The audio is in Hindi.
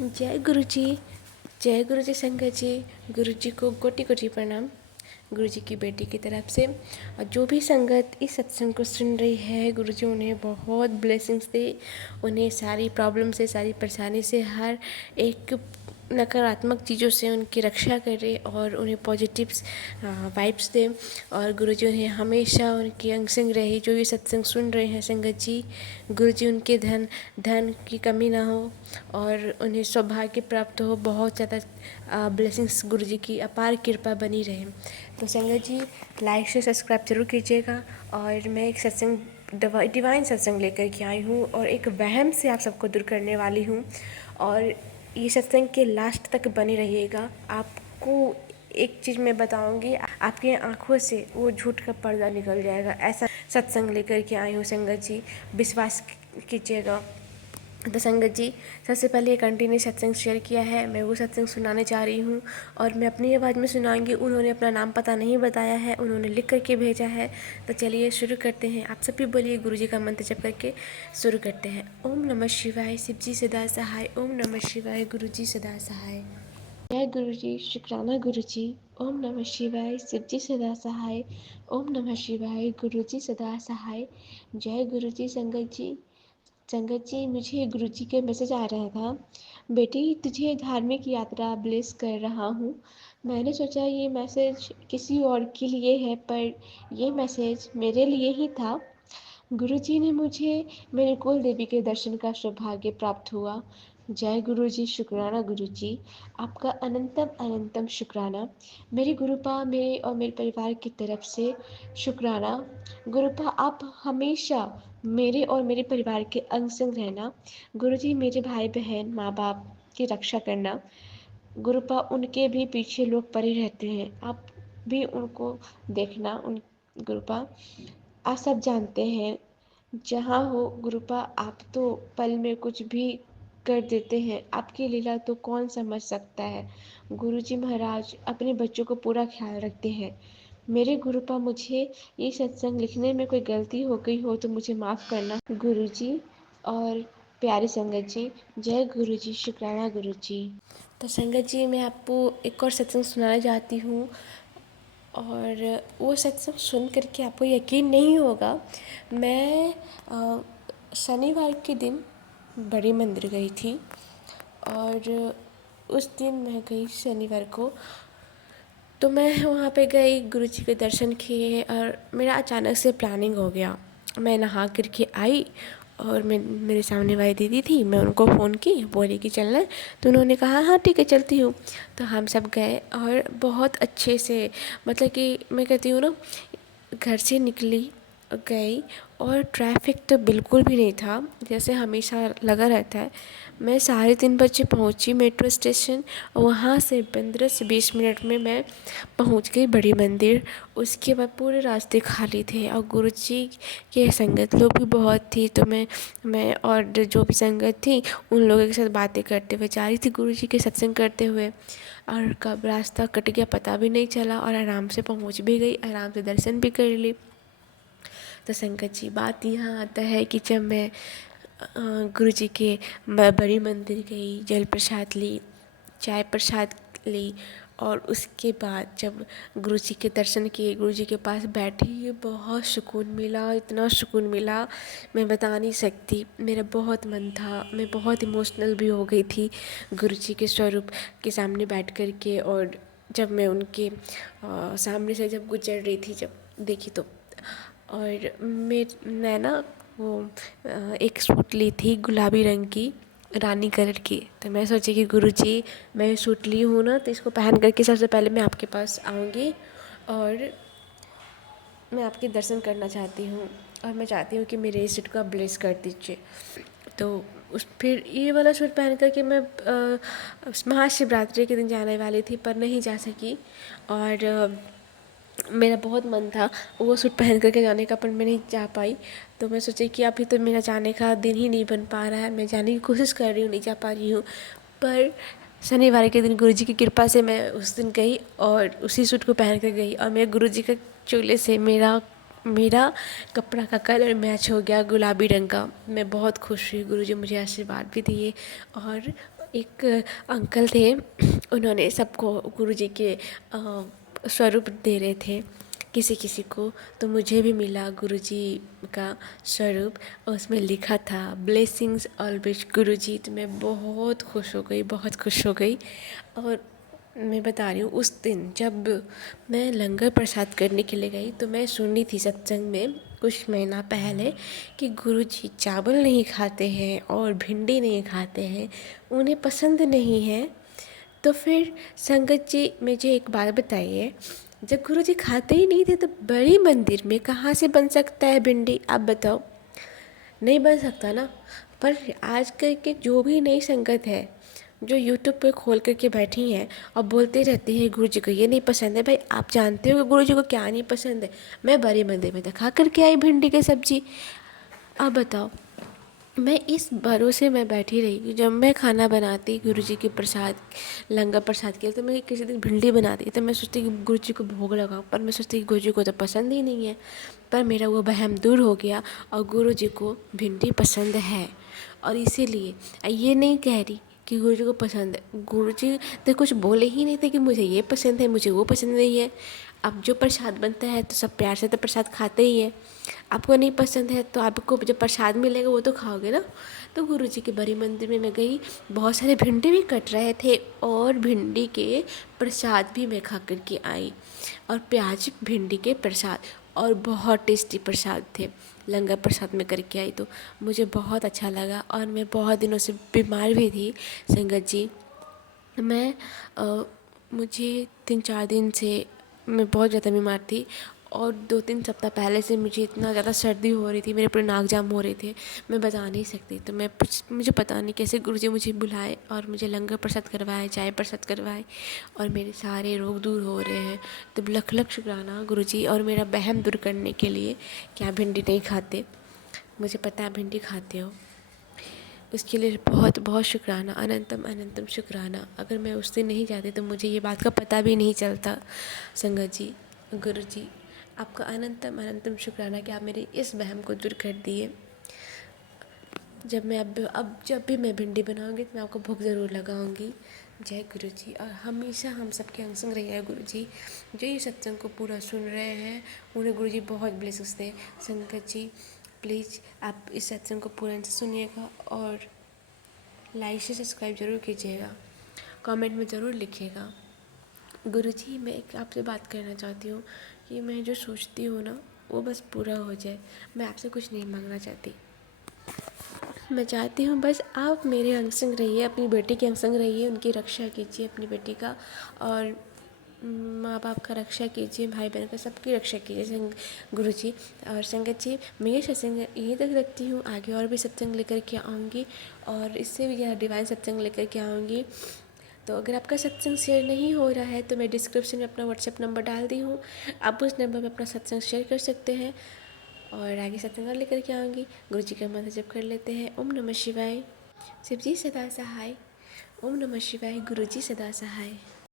जय गुरु जी। जय गुरु जी संगत जी। गुरु जी को कोटि कोटि प्रणाम। गुरु जी की बेटी की तरफ से और जो भी संगत इस सत्संग को सुन रही है, गुरु जी उन्हें बहुत ब्लेसिंग्स दे, उन्हें सारी प्रॉब्लम से, सारी परेशानी से, हर एक नकारात्मक चीज़ों से उनकी रक्षा करे और उन्हें पॉजिटिव वाइब्स दे। और गुरु जी उन्हें हमेशा उनकी अंग संग रहे। जो ये सत्संग सुन रहे हैं संगत जी, गुरु जी उनके धन की कमी ना हो और उन्हें सौभाग्य प्राप्त हो। बहुत ज़्यादा ब्लेसिंग्स गुरु जी की अपार कृपा बनी रहे। तो संगत जी लाइक से सब्सक्राइब जरूर कीजिएगा। और मैं एक सत्संग डिवाइन सत्संग लेकर के आई हूँ और एक वहम से आप सबको दूर करने वाली हूँ। और ये सत्संग के लास्ट तक बने रहिएगा। आपको एक चीज़ मैं बताऊंगी, आपकी आंखों से वो झूठ का पर्दा निकल जाएगा। ऐसा सत्संग लेकर के आई हूँ संगत जी, विश्वास कीजिएगा। तो संगत जी सबसे पहले कंटिन्यू सत्संग शेयर किया है, मैं वो सत्संग सुनाने जा रही हूँ और मैं अपनी आवाज़ में सुनाऊंगी। उन्होंने अपना नाम पता नहीं बताया है, उन्होंने लिख करके भेजा है। तो चलिए शुरू करते हैं। आप सब भी बोलिए गुरु जी का मंत्र जप करके शुरू करते हैं। ओम नमः शिवाय, शिव जी सदा सहाय। ओम नमः शिवाय, गुरु जी सदा सहाय। जय गुरु जी, शुक्राना गुरु जी। ओम नमः शिवाय, शिव जी सदा सहाय। ओम नमः शिवाय, गुरु जी सदा सहाय। जय गुरु जी संगत जी मुझे गुरुजी के मैसेज आ रहा था, बेटी तुझे धार्मिक यात्रा ब्लेस कर रहा हूँ। मैंने सोचा ये मैसेज किसी और के लिए है, पर ये मैसेज मेरे लिए ही था। गुरुजी ने मुझे मेरे कुल देवी के दर्शन का सौभाग्य प्राप्त हुआ। जय गुरुजी, शुक्राना गुरुजी, आपका अनंतम अनंतम शुक्राना। मेरे गुरुपा, मेरे और मेरे परिवार की तरफ से शुक्राना। गुरुपा आप हमेशा मेरे और मेरे परिवार के अंग संग रहना। गुरुजी मेरे भाई बहन माँ बाप की रक्षा करना। गुरुपा उनके भी पीछे लोग पड़े रहते हैं, आप भी उनको देखना। उन गुरुपा आप सब जानते हैं, जहाँ हो गुरुपा आप तो पल में कुछ भी कर देते हैं, आपकी लीला तो कौन समझ सकता है। गुरुजी महाराज अपने बच्चों को पूरा ख्याल रखते हैं। मेरे गुरुपा मुझे ये सत्संग लिखने में कोई गलती हो गई हो तो मुझे माफ़ करना गुरुजी। और प्यारे संगत जी, जय गुरुजी, शुक्राना गुरुजी। तो संगत जी मैं आपको एक और सत्संग सुनाना चाहती हूँ और वो सत्संग सुन करके आपको यकीन नहीं होगा। मैं शनिवार के दिन बड़ी मंदिर गई थी और उस दिन मैं गई शनिवार को। तो मैं वहाँ पे गई, गुरुजी के दर्शन किए और मेरा अचानक से प्लानिंग हो गया। मैं नहा करके आई और मेरे सामने वाली दीदी थी, मैं उनको फ़ोन की, बोली कि चलना है। तो उन्होंने कहा हाँ ठीक है चलती हूँ। तो हम सब गए और बहुत अच्छे से, मतलब कि मैं कहती हूँ ना, घर से निकली, गई और ट्रैफिक तो बिल्कुल भी नहीं था जैसे हमेशा लगा रहता है। मैं 3:30 बजे पहुंची मेट्रो स्टेशन और वहाँ से 15 से 20 मिनट में मैं पहुंच गई बड़ी मंदिर। उसके बाद पूरे रास्ते खाली थे और गुरुजी के संगत लोग भी बहुत थी। तो मैं और जो भी संगत थी उन लोगों के साथ बातें करते हुए जा रही थी, गुरुजी के सत्संग करते हुए। और कब रास्ता कट गया पता भी नहीं चला और आराम से पहुंच भी गई, आराम से दर्शन भी कर ली। तो संगत जी बात यहाँ आता है कि जब मैं गुरु जी के बड़ी मंदिर गई, जल प्रसाद ली, चाय प्रसाद ली और उसके बाद जब गुरु जी के दर्शन किए, गुरु जी के पास बैठी, बहुत सुकून मिला, इतना सुकून मिला मैं बता नहीं सकती। मेरा बहुत मन था, मैं बहुत इमोशनल भी हो गई थी गुरु जी के स्वरूप के सामने बैठ कर के। और जब मैं उनके सामने से जब गुजर रही थी, जब देखी तो, और मैं ना वो एक सूट ली थी गुलाबी रंग की, रानी कलर की। तो मैं सोची कि गुरुजी मैं सूट ली हूँ ना, तो इसको पहन करके सबसे पहले मैं आपके पास आऊँगी और मैं आपके दर्शन करना चाहती हूँ और मैं चाहती हूँ कि मेरे इस सूट को आप ब्लेस कर दीजिए। तो उस फिर ये वाला सूट पहन कर के मैं महाशिवरात्रि के दिन जाने वाली थी पर नहीं जा सकी। और मेरा बहुत मन था वो सूट पहन करके जाने का, पर मैं नहीं जा पाई। तो मैं सोची कि अभी तो मेरा जाने का दिन ही नहीं बन पा रहा है, मैं जाने की कोशिश कर रही हूँ, नहीं जा पा रही हूँ। पर शनिवार के दिन गुरुजी की कृपा से मैं उस दिन गई और उसी सूट को पहन कर गई और मेरे गुरुजी के चोले से मेरा मेरा कपड़ा का कलर मैच हो गया गुलाबी रंग का। मैं बहुत खुश हुई, गुरुजी मुझे आशीर्वाद भी दिए और एक अंकल थे, उन्होंने सबको गुरुजी के स्वरूप दे रहे थे किसी किसी को। तो मुझे भी मिला गुरुजी का स्वरूप और उसमें लिखा था ब्लेसिंग्स ऑलवेज गुरुजी। तो मैं बहुत खुश हो गई, बहुत खुश हो गई। और मैं बता रही हूँ, उस दिन जब मैं लंगर प्रसाद करने के लिए गई तो मैं सुनी थी सत्संग में कुछ महीना पहले कि गुरुजी चावल नहीं खाते हैं और भिंडी नहीं खाते हैं, उन्हें पसंद नहीं है। तो फिर संगत जी मुझे एक बात बताइए, जब गुरुजी खाते ही नहीं थे तो बड़ी मंदिर में कहाँ से बन सकता है भिंडी, आप बताओ। नहीं बन सकता ना। पर आजकल के जो भी नई संगत है जो यूट्यूब पे खोल करके बैठी हैं और बोलते रहती हैं गुरु जी को ये नहीं पसंद है। भाई आप जानते हो कि गुरु जी को क्या नहीं पसंद है? मैं बड़ी मंदिर में खा करके आई भिंडी की सब्जी। अब बताओ, मैं इस भरोसे में बैठी रही कि जब मैं खाना बनाती गुरु जी के प्रसाद, लंगर प्रसाद के लिए, तो मैं किसी दिन भिंडी बनाती तो मैं सोचती कि गुरु जी को भोग लगाऊं, पर मैं सोचती कि गुरु जी को तो पसंद ही नहीं है। पर मेरा वो वहम दूर हो गया और गुरु जी को भिंडी पसंद है। और इसीलिए ये नहीं कह रही कि गुरु जी को पसंद है, गुरु जी तो कुछ बोले ही नहीं थे कि मुझे ये पसंद है, मुझे वो पसंद नहीं है। अब जो प्रसाद बनता है तो सब प्यार से तो प्रसाद खाते ही है। आपको नहीं पसंद है तो आपको जब प्रसाद मिलेगा वो तो खाओगे ना। तो गुरु जी के बड़ी मंदिर में मैं गई, बहुत सारे भिंडी भी कट रहे थे और भिंडी के प्रसाद भी मैं खा कर के आई। और प्याज भिंडी के प्रसाद, और बहुत टेस्टी प्रसाद थे। लंगर प्रसाद में करके आई तो मुझे बहुत अच्छा लगा। और मैं बहुत दिनों से बीमार भी थी संगत जी। मैं मुझे 3-4 दिन से मैं बहुत ज़्यादा बीमार थी। और 2-3 सप्ताह पहले से मुझे इतना ज़्यादा सर्दी हो रही थी, मेरे पूरे नाक जाम हो रहे थे, मैं बता नहीं सकती। तो मुझे पता नहीं कैसे गुरुजी मुझे बुलाए और मुझे लंगर प्रसाद करवाए, चाय प्रसाद करवाए और मेरे सारे रोग दूर हो रहे हैं। तो लख लख शुक्राना गुरुजी, और मेरा वहम दूर करने के लिए कि आप भिंडी नहीं खाते। मुझे पता है भिंडी खाते हो, उसके लिए बहुत बहुत शुक्राना, अनंतम अनंतम शुक्राना। अगर मैं उस दिन नहीं जाती तो मुझे ये बात का पता भी नहीं चलता। संगत जी, गुरु जी, आपका अनंतम अनंतम शुक्राना कि आप मेरे इस वहम को दूर कर दिए। जब मैं अब जब भी मैं भिंडी बनाऊंगी तो मैं आपको भूख ज़रूर लगाऊंगी। जय गुरु जी। और हमेशा हम सबके अंग संग रहिए गुरु जी। जो ये सत्संग को पूरा सुन रहे हैं उन्हें गुरु जी बहुत ब्लेसिंग्स दें। संगत जी प्लीज़ आप इस सत्संग को पूर्ण से सुनिएगा और लाइक से सब्सक्राइब ज़रूर कीजिएगा, कमेंट में ज़रूर लिखिएगा। गुरुजी, मैं एक आपसे बात करना चाहती हूँ कि मैं जो सोचती हूँ ना वो बस पूरा हो जाए। मैं आपसे कुछ नहीं मांगना चाहती। मैं चाहती हूँ बस आप मेरे अंग संग रहिए, अपनी बेटी के अंग संग रहिए, उनकी रक्षा कीजिए अपनी बेटी का, और माँ बाप का रक्षा कीजिए, भाई बहन का सबकी रक्षा कीजिए गुरुजी। और संगत जी, मैं ये सत्संग यहीं तक रखती हूँ, आगे और भी सत्संग लेकर के आऊँगी और इससे भी ज़्यादा डिवाइन सत्संग लेकर के आऊँगी। तो अगर आपका सत्संग शेयर नहीं हो रहा है तो मैं डिस्क्रिप्शन में अपना व्हाट्सएप नंबर डाल दी हूँ, आप उस नंबर पर अपना सत्संग शेयर कर सकते हैं और आगे सत्संग और लेकर के आऊँगी। गुरु जी का मंत्र जप कर लेते हैं। ओम नमः शिवाय। शिव जी सदा सहाय। ओम नमः शिवाय। गुरु जी सदा सहाय।